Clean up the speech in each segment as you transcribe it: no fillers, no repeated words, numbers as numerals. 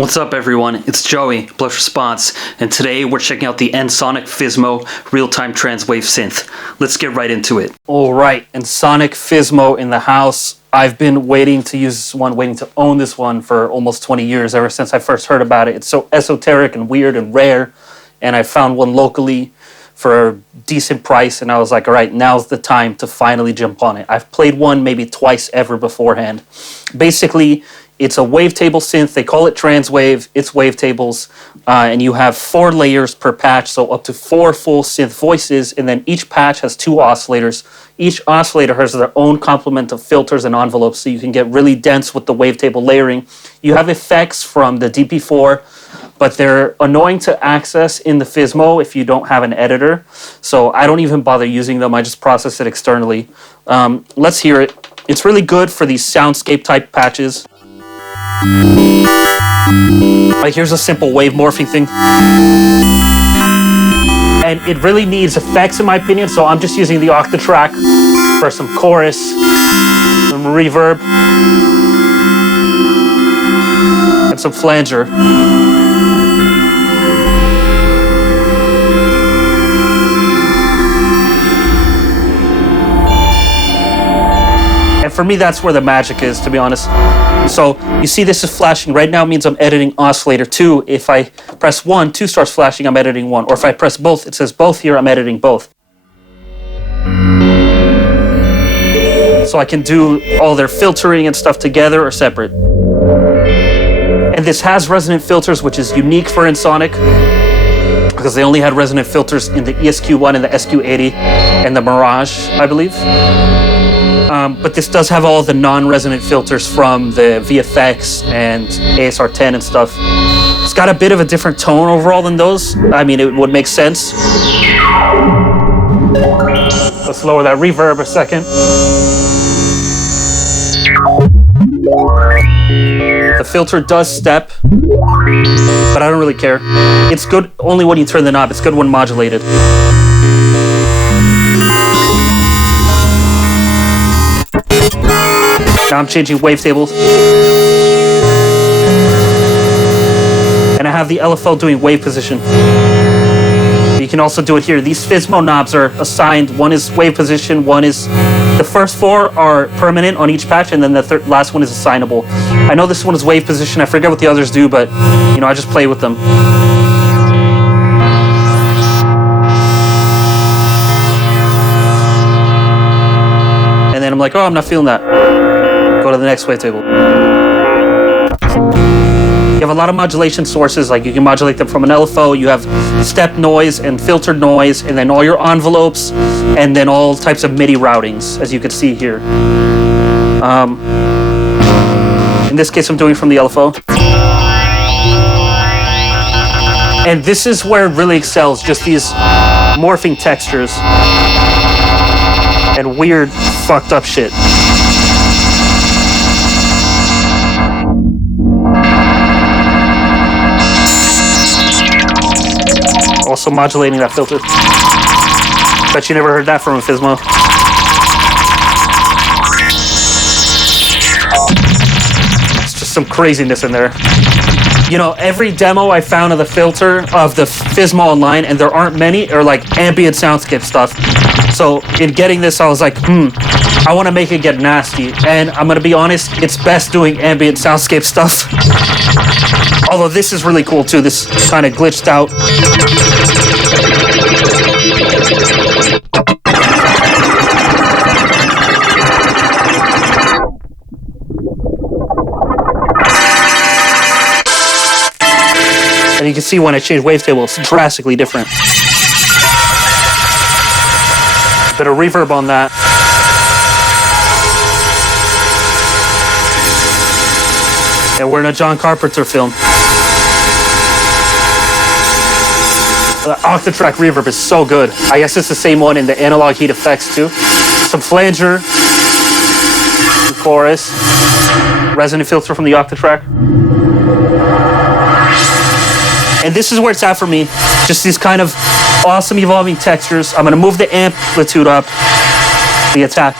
What's up everyone, it's Joey, Blush Response, and today we're checking out the Ensoniq Fizmo real-time transwave synth. Let's get right into it. Alright, Ensoniq Fizmo in the house. I've been waiting to use this one, waiting to own this one for almost 20 years, ever since I first heard about it. It's so esoteric and weird and rare, and I found one locally for a decent price, and I was like, alright, now's the time to finally jump on it. I've played one maybe twice ever beforehand. Basically, it's a wavetable synth. They call it transwave. It's wavetables. And you have 4 layers per patch, so up to 4 full synth voices. And then each patch has 2 oscillators. Each oscillator has their own complement of filters and envelopes, so you can get really dense with the wavetable layering. You have effects from the DP4, but they're annoying to access in the Fizmo if you don't have an editor. So I don't even bother using them. I just process it externally. Let's hear it. It's really good for these soundscape type patches. Like here's a simple wave morphing thing, and it really needs effects in my opinion, so I'm just using the octatrack for some chorus, some reverb, and some flanger. And for me, that's where the magic is, to be honest. So you see this is flashing right now, means I'm editing oscillator 2. If I press 1, 2 starts flashing, I'm editing 1. Or if I press both, it says both here, I'm editing both. So I can do all their filtering and stuff together or separate. And this has resonant filters, which is unique for Ensoniq, because they only had resonant filters in the ESQ1 and the SQ80 and the Mirage, I believe. But this does have all the non-resonant filters from the VFX and ASR10 and stuff. It's got a bit of a different tone overall than those. I mean, it would make sense. Let's lower that reverb a second. The filter does step, but I don't really care. It's good only when you turn the knob. It's good when modulated. Now I'm changing wavetables. And I have the LFO doing wave position. You can also do it here. These Fizmo knobs are assigned. One is wave position, one is... The first 4 are permanent on each patch, and then the last one is assignable. I know this one is wave position. I forget what the others do, but, you know, I just play with them. And then I'm like, oh, I'm not feeling that. Go to the next wavetable. You have a lot of modulation sources, like you can modulate them from an LFO, you have step noise and filtered noise, and then all your envelopes, and then all types of MIDI routings, as you can see here. In this case, I'm doing from the LFO. And this is where it really excels, just these morphing textures and weird, fucked up shit. Also modulating that filter. Bet you never heard that from a Fizmo. It's just some craziness in there. You know, every demo I found of the filter of the Fizmo online, and there aren't many, are like ambient soundscape stuff. So in getting this, I was like, I want to make it get nasty. And I'm going to be honest, it's best doing ambient soundscape stuff. Although this is really cool too, this kind of glitched out. And you can see when I change wavetable, it's drastically different. A bit of reverb on that. And we're in a John Carpenter film. The octatrack reverb is so good. I guess it's the same one in the analog heat effects too. Some flanger, some chorus, resonant filter from the octatrack. And this is where it's at for me. Just these kind of awesome evolving textures. I'm gonna move the amplitude up, the attack.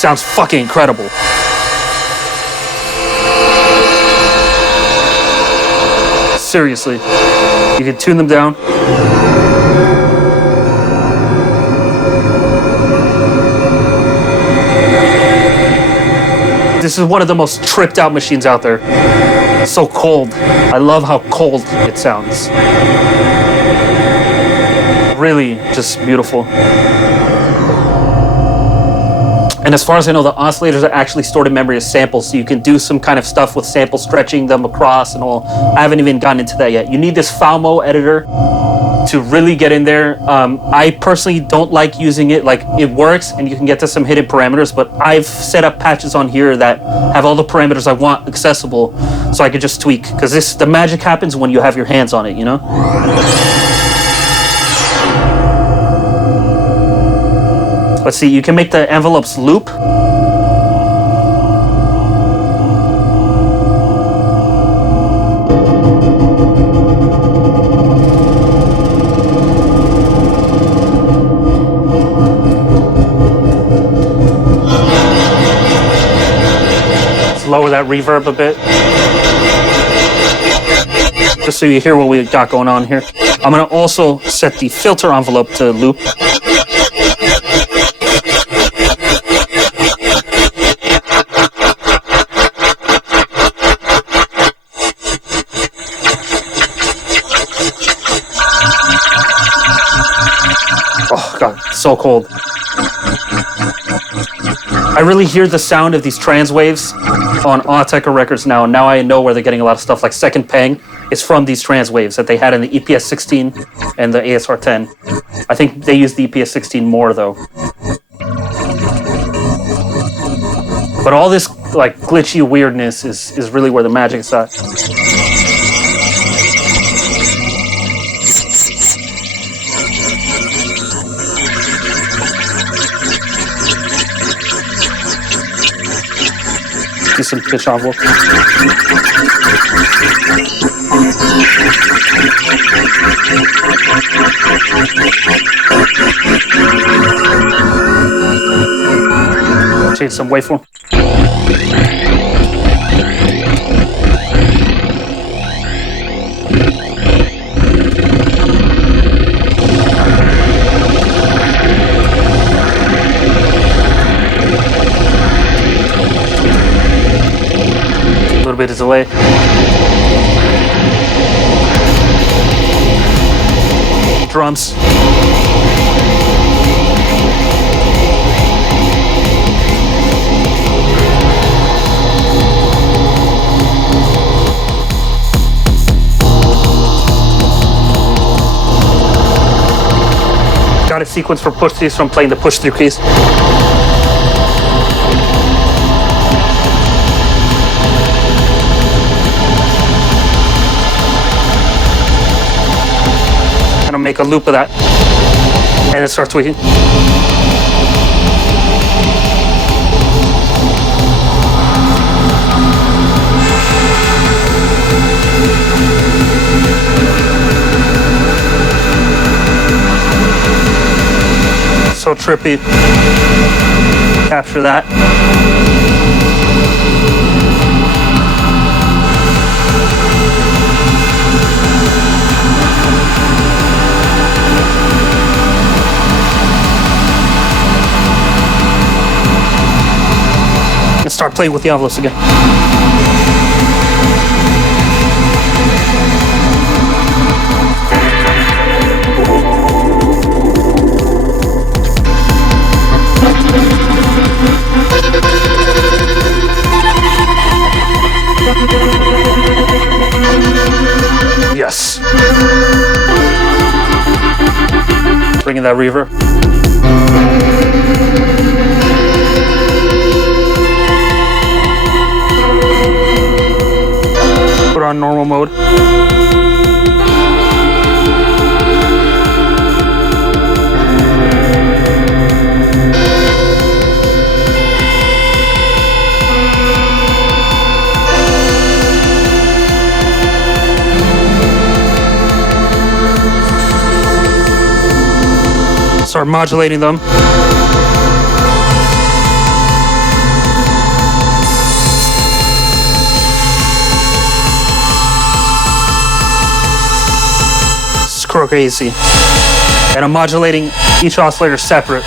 sounds fucking incredible. Seriously. You can tune them down. This is one of the most tripped out machines out there. It's so cold. I love how cold it sounds. Really just beautiful. And as far as I know, the oscillators are actually stored in memory as samples, so you can do some kind of stuff with samples, stretching them across and all. I haven't even gotten into that yet. You need this Fizmo editor to really get in there. I personally don't like using it. Like, it works and you can get to some hidden parameters, but I've set up patches on here that have all the parameters I want accessible, so I could just tweak. Because the magic happens when you have your hands on it, you know? Let's see, you can make the envelopes loop. Let's lower that reverb a bit. Just so you hear what we got going on here. I'm gonna also set the filter envelope to loop. Oh god, so cold. I really hear the sound of these trans waves on Autechre records now, and now I know where they're getting a lot of stuff. Like Second Pang is from these trans waves that they had in the EPS-16 and the ASR-10. I think they use the EPS-16 more though. But all this like glitchy weirdness is really where the magic is at. Do some pitch envelope. Change some waveform. A little bit of delay. Drums. Got a sequence for push throughs from playing the push through keys. And I'll make a loop of that and then start tweaking. So trippy. Capture that. And start playing with the envelopes again. Yes. Bringing that reverb. Put on normal mode. Start modulating them. crazy. And I'm modulating each oscillator separate.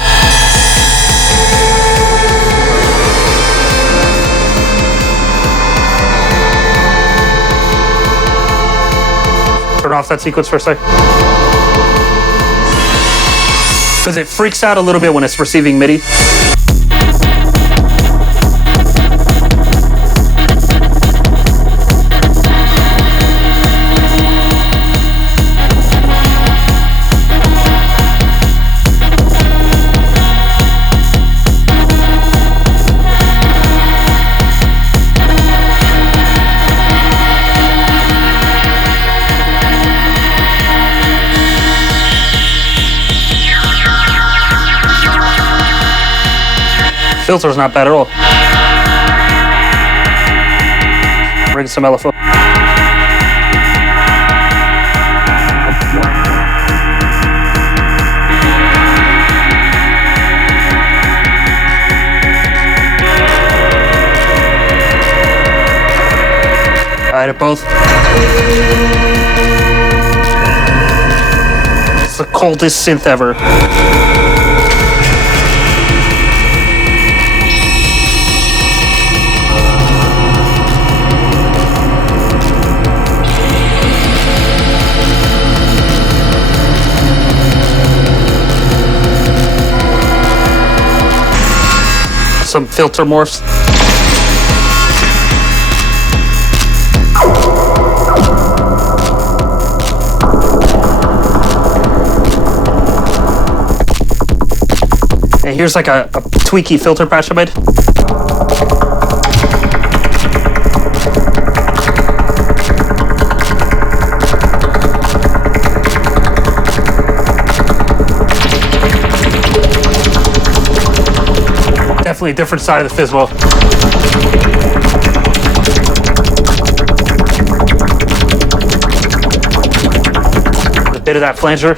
Turn off that sequence for a sec. Because it freaks out a little bit when it's receiving MIDI. Filter's not bad at all. Bring some LFO. I did both. It's the coldest synth ever. Some filter morphs. And here's like a tweaky filter patch I made. Definitely a different side of the Fizmo. A bit of that flanger.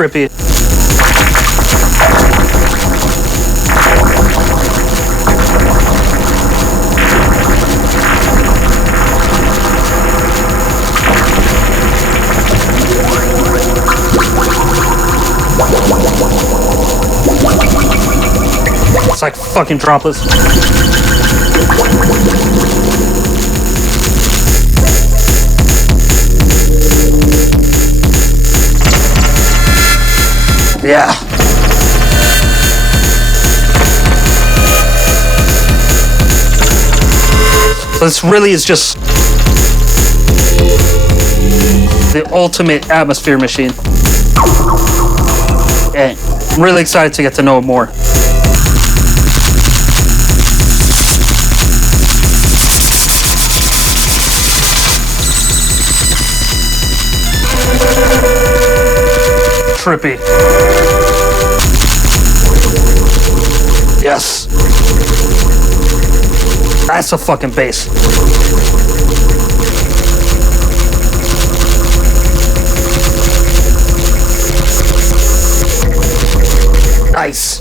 Trippy. It's like fucking droplets. Yeah. So this really is just the ultimate atmosphere machine. And I'm really excited to get to know it more. Trippy. Yes. That's a fucking bass. Nice.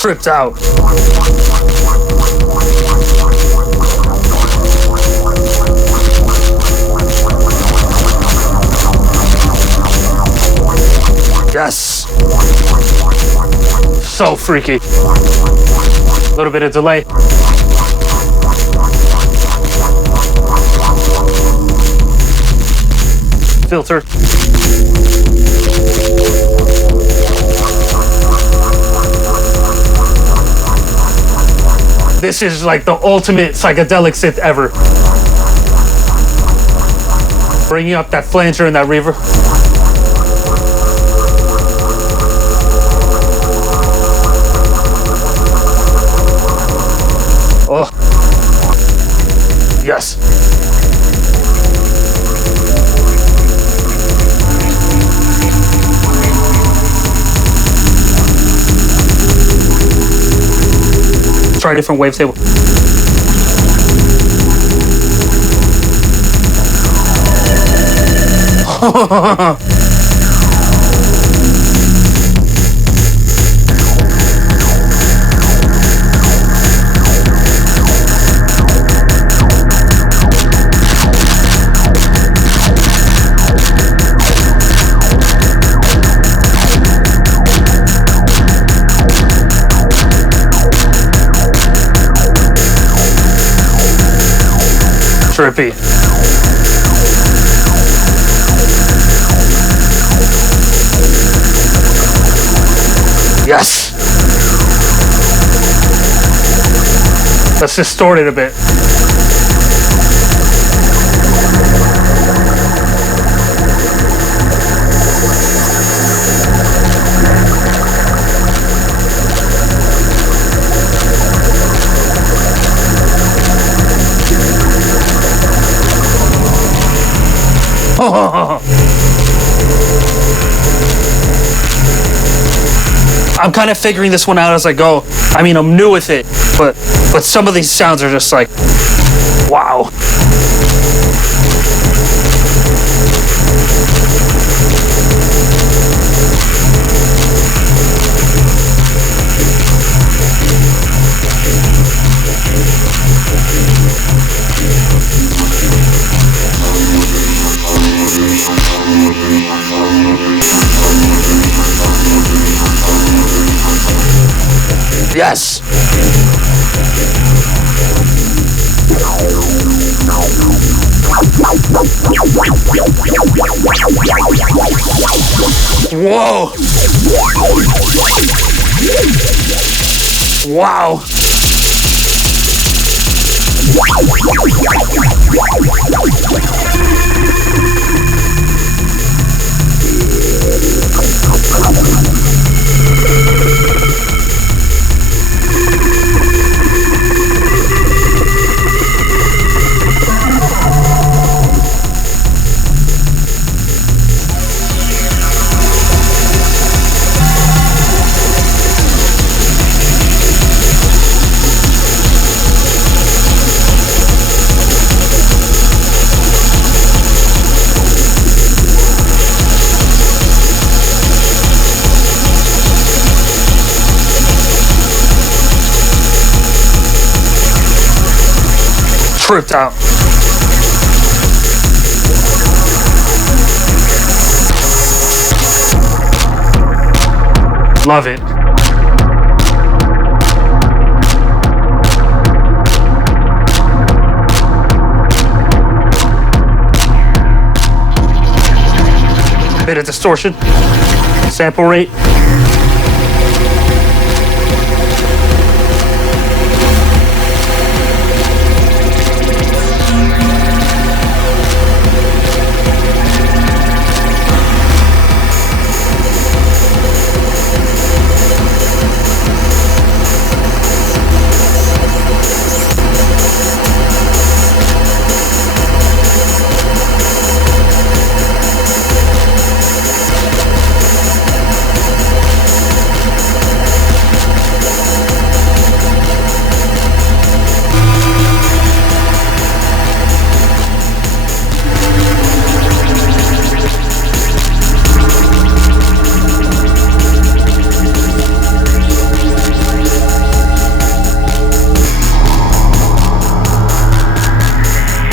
Tripped out. Yes. So freaky. A little bit of delay. Filter. This is like the ultimate psychedelic synth ever. Bringing up that flanger and that reverb. try a different wavetable. Trippy. Yes! Let's distort it a bit. I'm kind of figuring this one out as I go. I mean, I'm new with it, but some of these sounds are just like, wow. Yes! Whoa! Wow! Tripped out. Love it. Bit of distortion. Sample rate.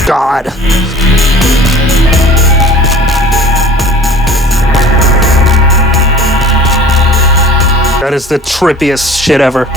God. That is the trippiest shit ever.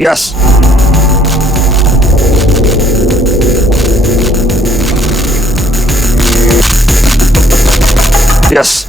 Yes. Yes.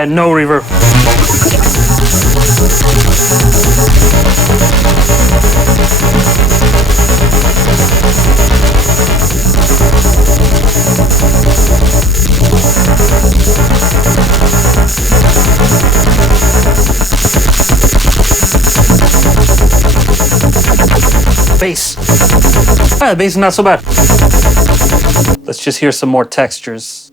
and no reverb. Bass. Ah, the bass is not so bad. Let's just hear some more textures.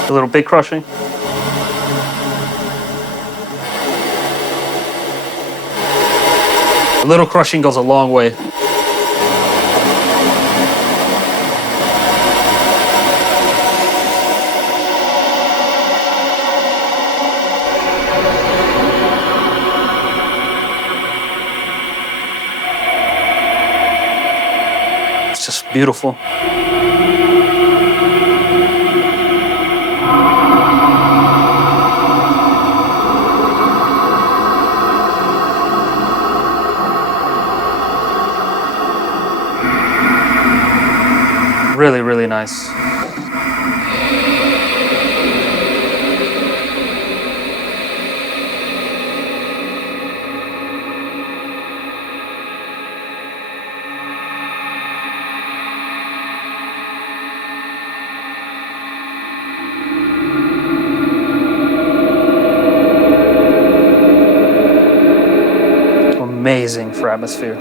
A little bit crushing. A little crushing goes a long way. It's just beautiful. Really, really nice. Amazing for atmosphere.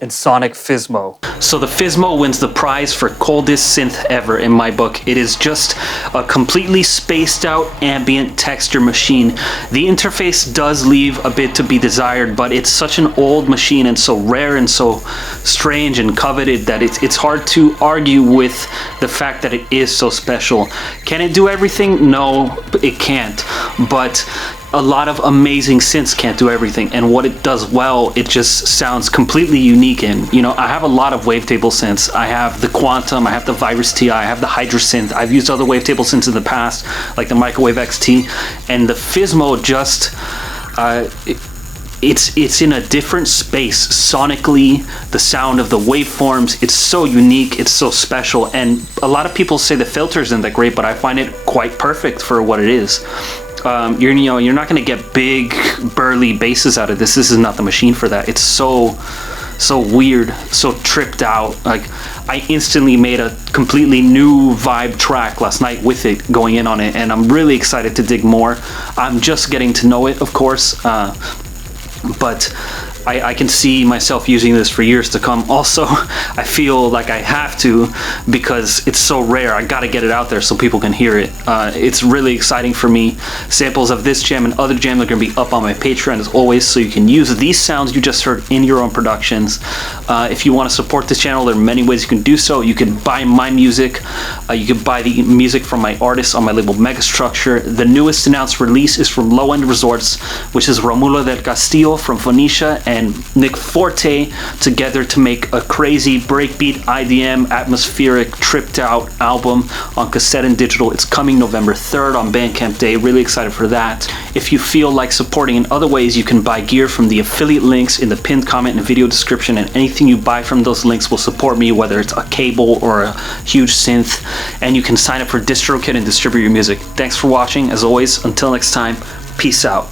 Ensoniq Fizmo. So the Fizmo wins the prize for coldest synth ever in my book. It is just a completely spaced out ambient texture machine. The interface does leave a bit to be desired, but it's such an old machine and so rare and so strange and coveted that it's hard to argue with the fact that it is so special. Can it do everything? No, it can't. But a lot of amazing synths can't do everything, and what it does well, it just sounds completely unique in. You know, I have a lot of wavetable synths. I have the Quantum, I have the Virus TI, I have the Hydra synth. I've used other wavetable synths in the past, like the Microwave XT, and the Fizmo just, it's in a different space sonically. The sound of the waveforms, it's so unique, it's so special, and a lot of people say the filter isn't that great, but I find it quite perfect for what it is. You're not going to get big burly basses out of this. This is not the machine for that. It's so weird, so tripped out. Like, I instantly made a completely new vibe track last night with it, going in on it, and I'm really excited to dig more. I'm just getting to know it, of course, but I can see myself using this for years to come. Also, I feel like I have to, because it's so rare. I gotta get it out there so people can hear it. It's really exciting for me. Samples of this jam and other jams are gonna be up on my Patreon as always, so you can use these sounds you just heard in your own productions. If you want to support this channel, there are many ways you can do so. You can buy my music. You can buy the music from my artists on my label Megastructure. The newest announced release is from Low End Resorts, which is Romulo del Castillo from Phoenicia and Nick Forte together to make a crazy breakbeat IDM atmospheric tripped out album on cassette and digital. It's coming November 3rd on Bandcamp Day. Really excited for that. If you feel like supporting in other ways, you can buy gear from the affiliate links in the pinned comment and video description, and anything you buy from those links will support me, whether it's a cable or a huge synth. And you can sign up for DistroKid and distribute your music. Thanks for watching. As always, until next time, peace out.